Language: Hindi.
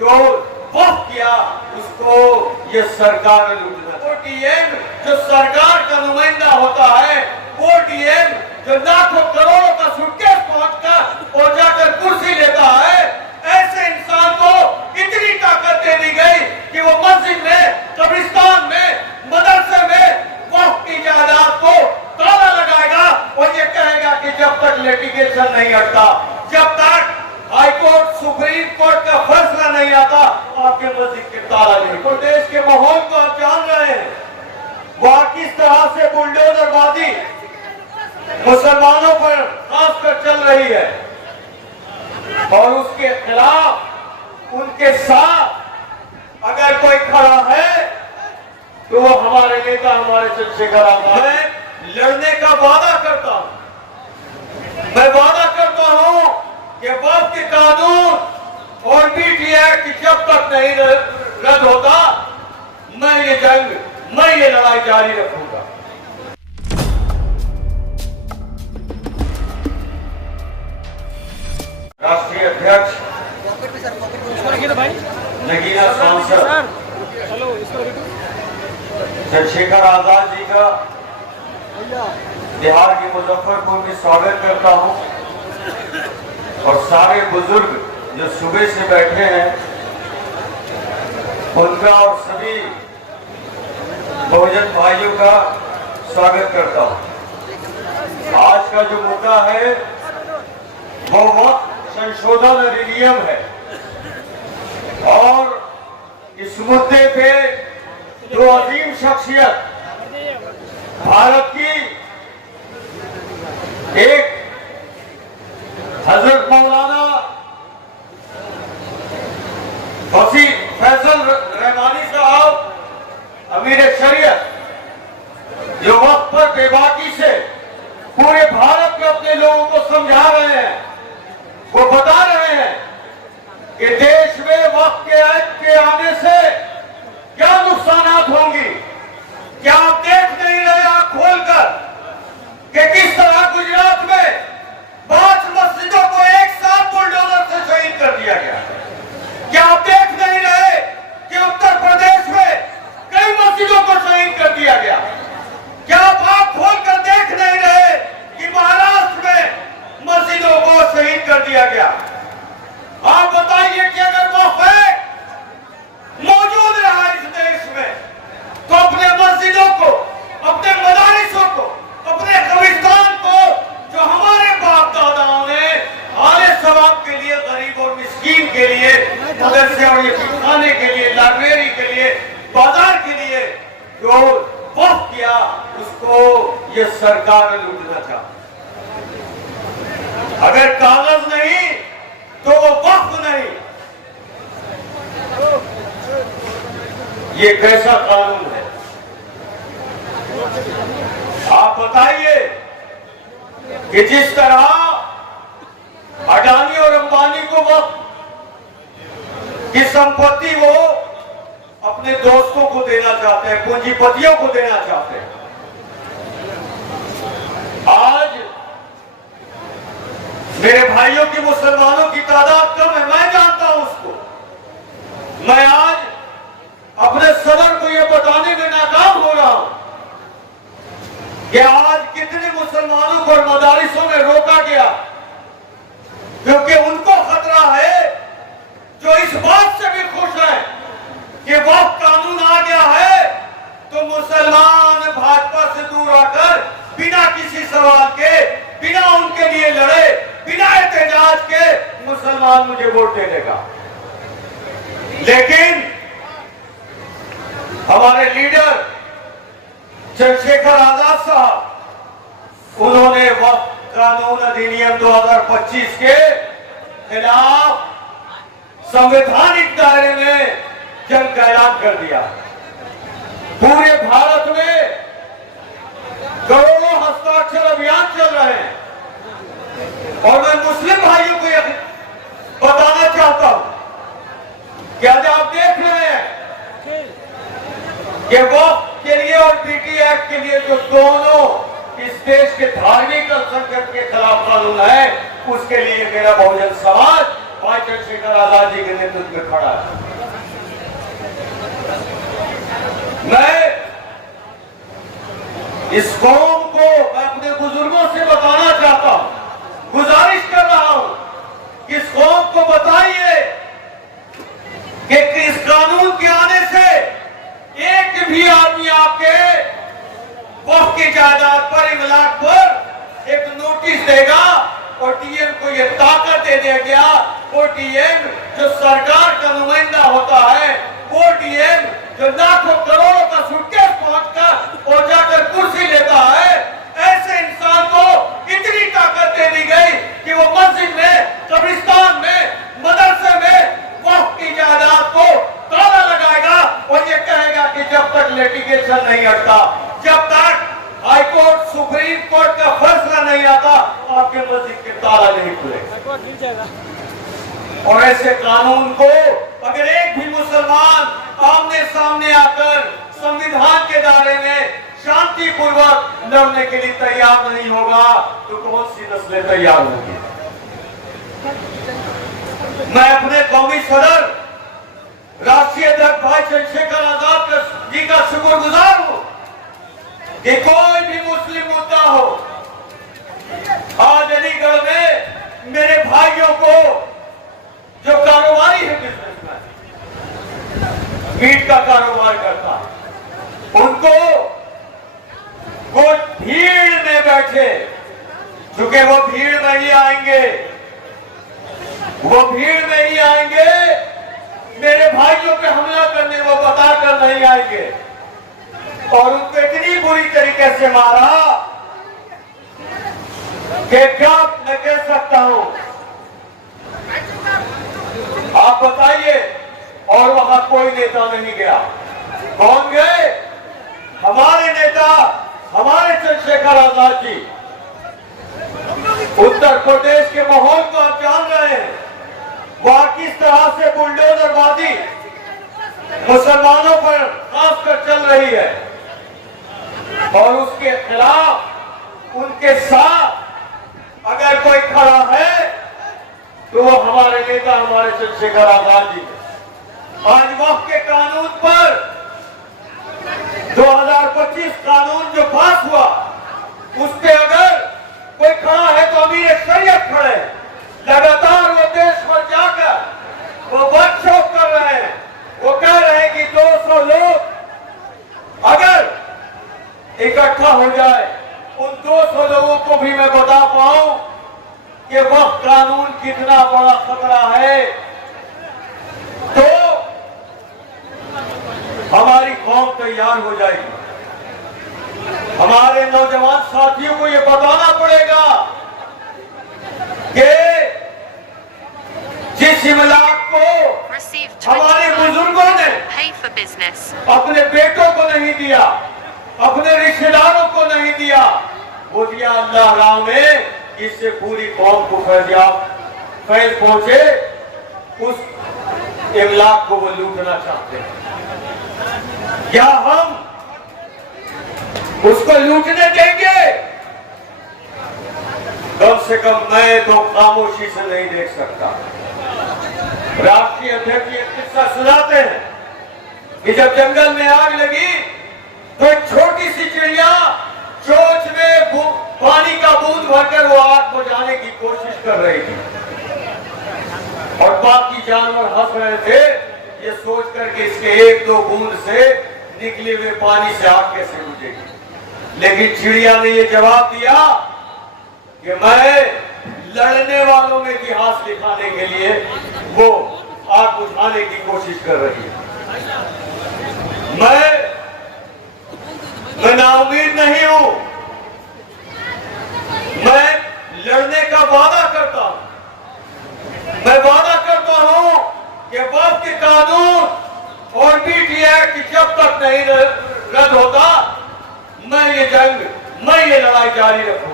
जो वक्त किया उसको ये सरकार ने लूटना। वो डीएम जो सरकार का नुमाइंदा होता है, वो डीएम जो लाखों करोड़ों का सूटकेस पहुंचकर और जाकर कुर्सी लेता है, ऐसे इंसान को इतनी ताकत दे दी गई कि वो मस्जिद में, कब्रिस्तान में, मदरसे में वक्त की जायदाद को ताला लगाएगा और ये कहेगा कि जब तक लिटिगेशन नहीं हटता, जब तक हाई कोर्ट, सुप्रीम कोर्ट का फैसला नहीं आता, आपके मस्जिद के ताला नहीं। तो देश के माहौल को आप जान रहे हैं, वहां किस तरह से बुलडोजरबाजी मुसलमानों पर खासकर चल रही है और उसके खिलाफ, उनके साथ अगर कोई खड़ा है तो वो हमारे नेता, हमारे चंद्रशेखर आजाद। मैं लड़ने का वादा करता हूं, मैं वादा करता हूं कि वक्त के कानून और बीटी एक्ट जब तक नहीं रद्द होता, मैं ये जंग, मैं ये लड़ाई जारी रखूंगा। राष्ट्रीय अध्यक्ष नगीना सांसद चंद्रशेखर आजाद जी का बिहार के मुजफ्फरपुर में स्वागत करता हूं और सारे बुजुर्ग जो सुबह से बैठे हैं उनका और सभी बहुजन भाइयों का स्वागत करता हूं। आज का जो मुद्दा है वो वक्त संशोधन अधिनियम है और इस मुद्दे पे जो अजीम शख्सियत भारत की, एक हजरत मौलाना फैसल रहमानी साहब, अमीर शरीयत, जो वक्त पर बेबाकी से पूरे भारत के अपने लोगों को समझा रहे हैं, वो बता रहे हैं कि देश में वक्त के आने से क्या नुकसानात होंगी। क्या आप देख नहीं रहे आंख खोलकर कि किस तरह गुजरात में 5 मस्जिदों को एक साथ बुलडोजर से शहीद कर दिया गया? क्या आप देख नहीं रहे कि उत्तर प्रदेश में कई मस्जिदों को शहीद कर दिया गया? क्या आप आंख खोलकर देख नहीं रहे कि महाराष्ट्र में मस्जिदों को शहीद कर दिया गया? आप बताइए कि अगर वक्त मौजूद रहा इस देश में तो अपने मस्जिदों को, अपने मदारिसों को, अपने कब्रिस्तान को, जो हमारे बाप दादाओं ने आले सवाब के लिए, गरीब और मिस्कीन के लिए, मदरसे और यतीमखाने के लिए, लाइब्रेरी के लिए, बाजार के लिए जो वक्त किया, उसको ये सरकार लूटना चाहती। अगर कागज नहीं तो वो वक्त नहीं। ये कैसा कानून है? आप बताइए कि जिस तरह अडानी और अंबानी को वक्त की संपत्ति वो अपने दोस्तों को देना चाहते हैं, पूंजीपतियों को देना चाहते हैं, आज मेरे भाइयों की, मुसलमानों की तादाद कम है, मैं जानता हूं उसको। मैं आज अपने सदर को यह बताने में नाकाम हो रहा हूं कि आज कितने मुसलमानों को मदारिसों में रोका गया, क्योंकि उनको खतरा है, जो इस बात से भी खुश है कि वक्त कानून आ गया है तो मुसलमान भाजपा से दूर आकर बिना किसी सवाल के, बिना उनके लिए लड़े, बिना एहतजाज के मुसलमान मुझे वोट दे देगा। लेकिन हमारे लीडर चंद्रशेखर आजाद साहब, उन्होंने वक्त कानून अधिनियम 2025 के खिलाफ संवैधानिक दायरे में जंग का ऐलान कर दिया। पूरे भारत में करोड़ों हस्ताक्षर अभियान चल रहे हैं और मैं मुस्लिम भाइयों को यह बताना चाहता हूं कि आज आप देख रहे हैं कि वक्त के लिए और बीटी एक्ट के लिए जो दोनों इस देश के धार्मिक संकट के खिलाफ कानून है, उसके लिए मेरा बहुजन समाज भाई चंद्रशेखर आजाद जी के नेतृत्व में खड़ा है। मैं इस कौम को, मैं अपने बुजुर्गों से बताना चाहता हूं, गुजारिश कर रहा हूं कि इस कौम को बताइए कि इस कानून के आने से एक भी आदमी आपके वक्फ की जायदाद पर, इमलाक पर एक नोटिस देगा और डीएम को यह ताकत दे दिया गया, वो डीएम जो सरकार का नुमाइंदा होता है, वो डीएम जो लाखों करोड़ों का सूटकेस पहुंचकर और जाकर कुर्सी लेता है, ऐसे इंसान को इतनी ताकत दे दी गई कि वो मस्जिद में, कब्रिस्तान में, मदरसे में वक्फ की जायदाद को ताला लगाएगा और ये कहेगा कि जब तक लिटिगेशन नहीं हटता, जब तक हाई कोर्ट, सुप्रीम कोर्ट का फैसला नहीं आता, आपके मस्जिद के ताला नहीं खुलेगा। और ऐसे कानून को अगर एक भी मुसलमान आमने सामने आकर संविधान के दायरे में शांतिपूर्वक लड़ने के लिए तैयार नहीं होगा तो कौन सी नस्लें तैयार होंगी। मैं अपने कौमी सदर राष्ट्रीय अध्यक्ष भाई चंद्रशेखर आजाद जी का शुक्रगुजार हूं कि कोई भी मुस्लिम मुद्दा हो, आज अलीगढ़ में मेरे भाइयों को जो कारोबारी है, बिजनेसमैन, मीट का कारोबार करता है, उनको वो भीड़ में बैठे, क्योंकि वो भीड़ में ही आएंगे, वो भीड़ में ही आएंगे, मेरे भाइयों पे हमला करने वो बताकर नहीं आएंगे। और उनको इतनी बुरी तरीके से मारा कि क्या मैं कह सकता हूं, आप बताइए। और वहां कोई नेता नहीं गया। कौन गए? हमारे नेता, हमारे चंद्रशेखर आजाद जी। उत्तर प्रदेश के माहौल को आप जान रहे हैं, वहां किस तरह से बुलडोजरबाजी मुसलमानों पर खासकर चल रही है, और उसके खिलाफ, उनके साथ अगर कोई खड़ा है तो वो हमारे नेता, हमारे चंद्रशेखर आजाद जी। आज वक्फ के कानून पर 2025 कानून जो पास हुआ, उस पे अगर कोई खड़ा है तो अमीर शरीयत खड़े, लगातार वो देश भर जाकर वो वर्कशॉप कर रहे हैं। वो कह रहे हैं कि 200 लोग अगर इकट्ठा हो जाए, उन 200 लोगों को भी मैं बता पाऊं कि वक्फ कानून कितना बड़ा खतरा है, तो हमारी कौम तैयार हो जाएगी। हमारे नौजवान साथियों को यह बताना पड़ेगा कि जिस इमलाक को हमारे बुजुर्गों ने अपने बेटों को नहीं दिया, अपने रिश्तेदारों को नहीं दिया, वो दिया अल्लाह राम में, इससे पूरी कौम को फैज पहुंचे। उस इमलाक को वो लूटना चाहते हैं, क्या हम उसको लूटने देंगे? कम से कम मैं तो खामोशी से नहीं देख सकता। राष्ट्रीय अध्यक्ष एक किस्सा सुनाते हैं कि जब जंगल में आग लगी तो एक छोटी सी चिड़िया चोंच में पानी का बूंद भरकर वो आग बुझाने की कोशिश कर रही थी, और बाकी जानवर हंस रहे थे ये सोच कर कि इसके एक दो बूंद से निकले हुए पानी से आग कैसे बुझेगी। लेकिन चिड़िया ने ये जवाब दिया कि मैं लड़ने वालों में इतिहास दिखाने के लिए वो आग बुझाने की कोशिश कर रही है। मैं नाउम्मीद नहीं हूं, मैं लड़ने का वादा करता हूं। मैं वादा करता हूं कि वक्फ के कानून और बीटी एक्ट जब तक नहीं रद्द होता, मैं ये जंग, मैं ये लड़ाई जारी रखूंगा।